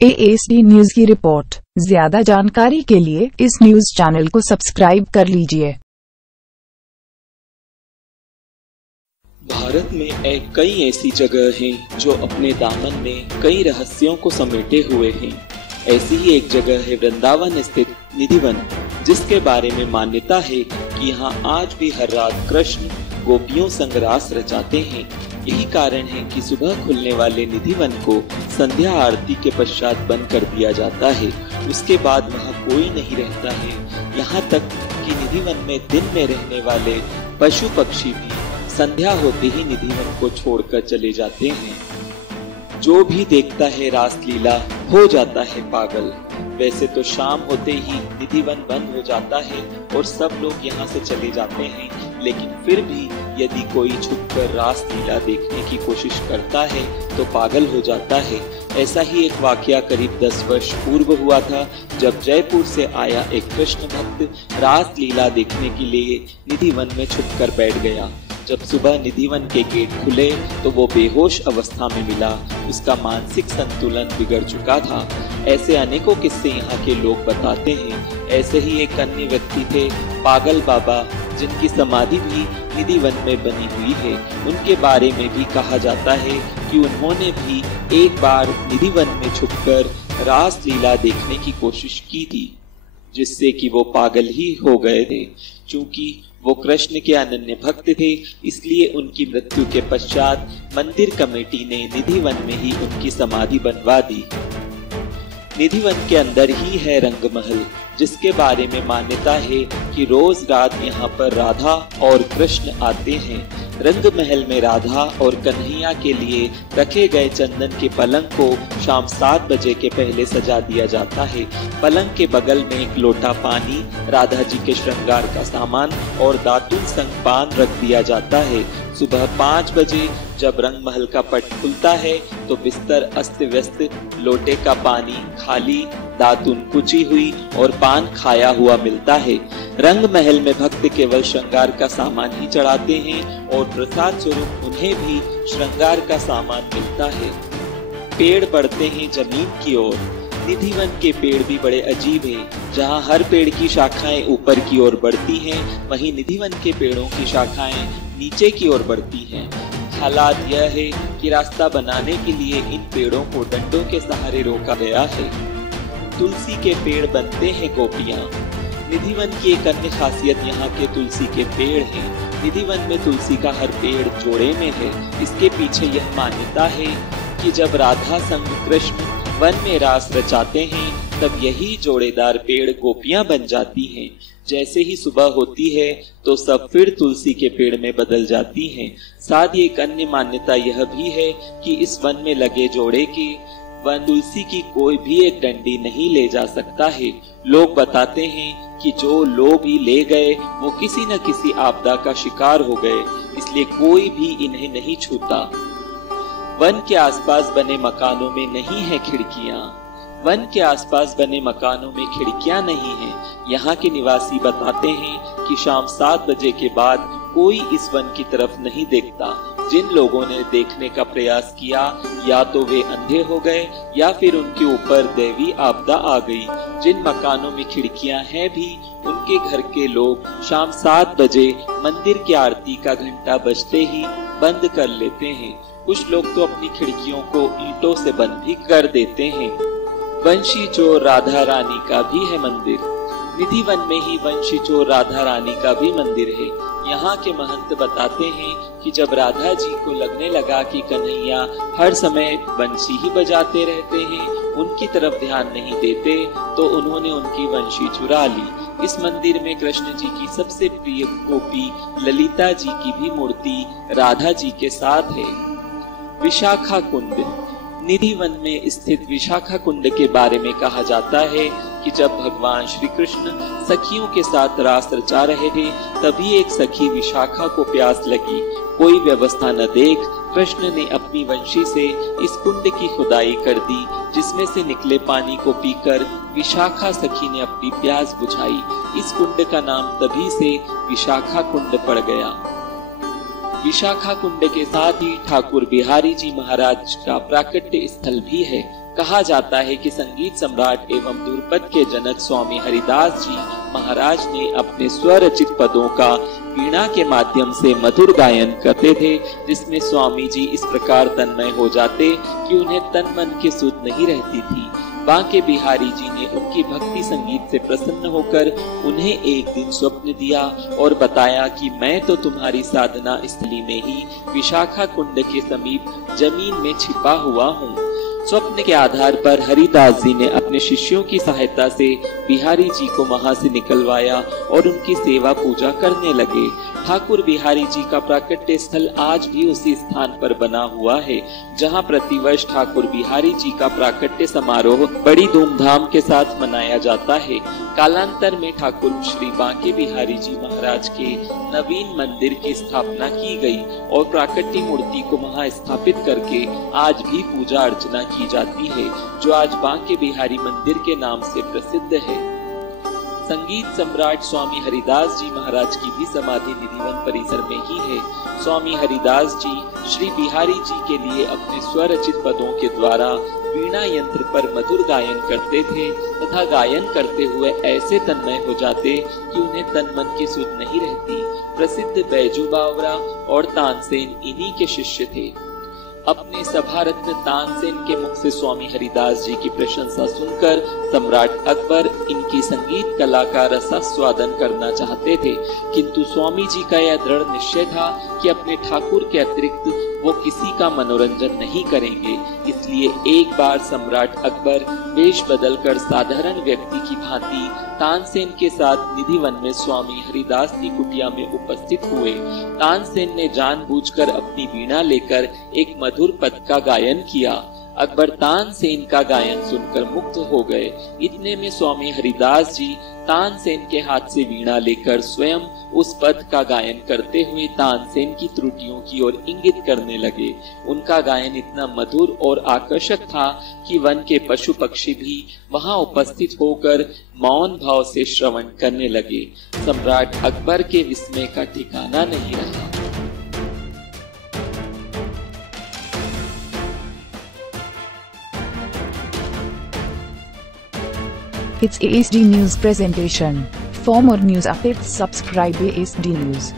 ASD news की report. ज्यादा जानकारी के लिए इस न्यूज चैनल को सब्सक्राइब कर लीजिए। भारत में कई ऐसी जगह हैं जो अपने दामन में कई रहस्यों को समेटे हुए हैं। ऐसी ही एक जगह है वृंदावन स्थित निधिवन, जिसके बारे में मान्यता है कि यहाँ आज भी हर रात कृष्ण गोपियों संग रास रचाते हैं। यही कारण है कि सुबह खुलने वाले निधिवन को संध्या आरती के पश्चात बंद कर दिया जाता है। उसके बाद वहाँ कोई नहीं रहता है। यहाँ तक कि निधिवन में दिन में रहने वाले पशु पक्षी भी संध्या होते ही निधिवन को छोड़कर चले जाते हैं। जो भी देखता है रासलीला हो जाता है पागल। वैसे तो शाम होते ही निधिवन बंद हो जाता है और सब लोग यहाँ से चले जाते हैं, लेकिन फिर भी यदि कोई छुपकर रासलीला देखने की कोशिश करता है तो पागल हो जाता है। ऐसा ही एक वाकया करीब 10 वर्ष पूर्व हुआ था, जब जयपुर से आया एक कृष्ण भक्त रासलीला देखने के लिए निधिवन में छुपकर बैठ गया। जब सुबह निधिवन के गेट खुले तो वो बेहोश अवस्था में मिला। उसका मानसिक संतुलन बिगड़ चुका था। ऐसे अनेकों किस्से यहाँ के लोग बताते हैं। ऐसे ही एक अन्य व्यक्ति थे पागल बाबा, जिनकी समाधि भी निधिवन में बनी हुई है। उनके बारे में भी कहा जाता है कि उन्होंने भी एक बार निधिवन में छुपकर रासलीला देखने की कोशिश की थी, जिससे कि वो पागल ही हो गए थे। चूंकि वो कृष्ण के अनन्य भक्त थे, इसलिए उनकी मृत्यु के पश्चात मंदिर कमेटी ने निधिवन में ही उनकी समाधि बनवा दी। निधिवन के अंदर ही है रंगमहल, जिसके बारे में मान्यता है कि रोज रात यहाँ पर राधा और कृष्ण आते हैं। रंग महल में राधा और कन्हैया के लिए रखे गए चंदन के पलंग को शाम 7 बजे के पहले सजा दिया जाता है। पलंग के बगल में एक लोटा पानी, राधा जी के श्रृंगार का सामान और दातुन संग पान रख दिया जाता है। सुबह 5 बजे जब रंग महल का पट खुलता है तो बिस्तर अस्त व्यस्त, लोटे का पानी खाली, दातुन कुची हुई और पान खाया हुआ मिलता है। रंग महल में भक्त केवल श्रृंगार का सामान ही चढ़ाते हैं और प्रसाद स्वरूप उन्हें भी श्रृंगार का सामान मिलता है। पेड़ बढ़ते हैं जमीन की ओर। निधिवन के पेड़ भी बड़े अजीब हैं। जहाँ हर पेड़ की शाखाएं ऊपर की ओर बढ़ती हैं, वहीं निधिवन के पेड़ों की शाखाएं नीचे की ओर बढ़ती हैं। हालात यह है कि रास्ता बनाने के लिए इन पेड़ों को डंडों के सहारे रोका गया है। तुलसी के पेड़ बनते हैं गोपियां। निधिवन की एक अन्य खासियत यहाँ के तुलसी के पेड़ हैं। निधिवन में तुलसी का हर पेड़ जोड़े में है। इसके पीछे यह मान्यता है कि जब राधा संग कृष्ण वन में रास रचाते हैं, तब यही जोड़ेदार पेड़ गोपियां बन जाती हैं। जैसे ही सुबह होती है तो सब फिर तुलसी के पेड़ में बदल जाती हैं। साथ ही एक अन्य मान्यता यह भी है कि इस वन में लगे जोड़े के वन तुलसी की कोई भी एक डंडी नहीं ले जा सकता है। लोग बताते हैं कि जो लोग ही ले गए वो किसी न किसी आपदा का शिकार हो गए, इसलिए कोई भी इन्हें नहीं छूता। वन के आसपास बने मकानों में नहीं है खिड़कियां। वन के आसपास बने मकानों में खिड़कियां नहीं हैं। यहाँ के निवासी बताते हैं कि शाम 7 बजे के बाद कोई इस वन की तरफ नहीं देखता। जिन लोगों ने देखने का प्रयास किया, या तो वे अंधे हो गए या फिर उनके ऊपर दैवी आपदा आ गई। जिन मकानों में खिड़कियां हैं भी, उनके घर के लोग शाम 7 बजे मंदिर की आरती का घंटा बजते ही बंद कर लेते हैं। कुछ लोग तो अपनी खिड़कियों को ईंटों से बंद भी कर देते हैं। वंशी चोर राधा रानी का भी है मंदिर। निधिवन में ही वंशी चोर राधा रानी का भी मंदिर है। यहाँ के महंत बताते हैं कि जब राधा जी को लगने लगा कि कन्हैया हर समय बंशी ही बजाते रहते हैं, उनकी तरफ ध्यान नहीं देते, तो उन्होंने उनकी वंशी चुरा ली। इस मंदिर में कृष्ण जी की सबसे प्रिय गोपी ललिता जी की भी मूर्ति राधा जी के साथ है। विशाखा कुंड। निधिवन में स्थित विशाखा कुंड के बारे में कहा जाता है कि जब भगवान श्री कृष्ण सखियों के साथ रास रचा रहे थे, तभी एक सखी विशाखा को प्यास लगी। कोई व्यवस्था न देख कृष्ण ने अपनी वंशी से इस कुंड की खुदाई कर दी, जिसमें से निकले पानी को पीकर विशाखा सखी ने अपनी प्यास बुझाई। इस कुंड का नाम तभी से विशाखा कुंड पड़ गया। विशाखा कुंड के साथ ही ठाकुर बिहारी जी महाराज का प्राकट्य स्थल भी है। कहा जाता है कि संगीत सम्राट एवं ध्रुपद के जनक स्वामी हरिदास जी महाराज ने अपने स्वरचित पदों का वीणा के माध्यम से मधुर गायन करते थे, जिसमें स्वामी जी इस प्रकार तन्मय हो जाते कि उन्हें तन मन की सुध नहीं रहती थी। बांके बिहारी जी ने उनकी भक्ति संगीत से प्रसन्न होकर उन्हें एक दिन स्वप्न दिया और बताया कि मैं तो तुम्हारी साधना स्थली में ही विशाखा कुंड के समीप जमीन में छिपा हुआ हूँ। स्वप्न के आधार पर हरिदास जी ने अपने शिष्यों की सहायता से बिहारी जी को वहां से निकलवाया और उनकी सेवा पूजा करने लगे। ठाकुर बिहारी जी का प्राकट्य स्थल आज भी उसी स्थान पर बना हुआ है, जहां प्रतिवर्ष ठाकुर बिहारी जी का प्राकट्य समारोह बड़ी धूमधाम के साथ मनाया जाता है। कालांतर में ठाकुर श्री बांके बिहारी जी महाराज के नवीन मंदिर की स्थापना की गई और प्राकट्य मूर्ति को वहां स्थापित करके आज भी पूजा अर्चना की जाती है, जो आज बांके बिहारी मंदिर के नाम से प्रसिद्ध है। संगीत सम्राट स्वामी हरिदास जी महाराज की भी समाधि निधिवन परिसर में ही है। स्वामी हरिदास जी श्री बिहारी जी के लिए अपने स्वरचित पदों के द्वारा वीणा यंत्र पर मधुर गायन करते थे तथा गायन करते हुए ऐसे तन्मय हो जाते कि उन्हें तन मन की सुध नहीं रहती। प्रसिद्ध बैजू बावरा और तानसेन इन्हीं के शिष्य थे। अपने सभा रत्न तानसेन के मुख से स्वामी हरिदास जी की प्रशंसा सुनकर सम्राट अकबर इनकी संगीत कला का रसास्वादन करना चाहते थे, किंतु स्वामी जी का यह दृढ़ निश्चय था कि अपने ठाकुर के अतिरिक्त वो किसी का मनोरंजन नहीं करेंगे। इसलिए एक बार सम्राट अकबर वेश बदलकर साधारण व्यक्ति की भांति तानसेन के साथ निधिवन में स्वामी हरिदास की कुटिया में उपस्थित हुए। तानसेन ने जानबूझकर अपनी वीणा लेकर एक मधुर पद का गायन किया। अकबर तानसेन का गायन सुनकर मुग्ध हो गए। इतने में स्वामी हरिदास जी तानसेन के हाथ से वीणा लेकर स्वयं उस पद का गायन करते हुए तानसेन की त्रुटियों की ओर इंगित करने लगे। उनका गायन इतना मधुर और आकर्षक था कि वन के पशु पक्षी भी वहां उपस्थित होकर मौन भाव से श्रवण करने लगे। सम्राट अकबर के विस्मय का ठिकाना नहीं रहा। It's ASD News presentation. For more news updates, subscribe ASD News.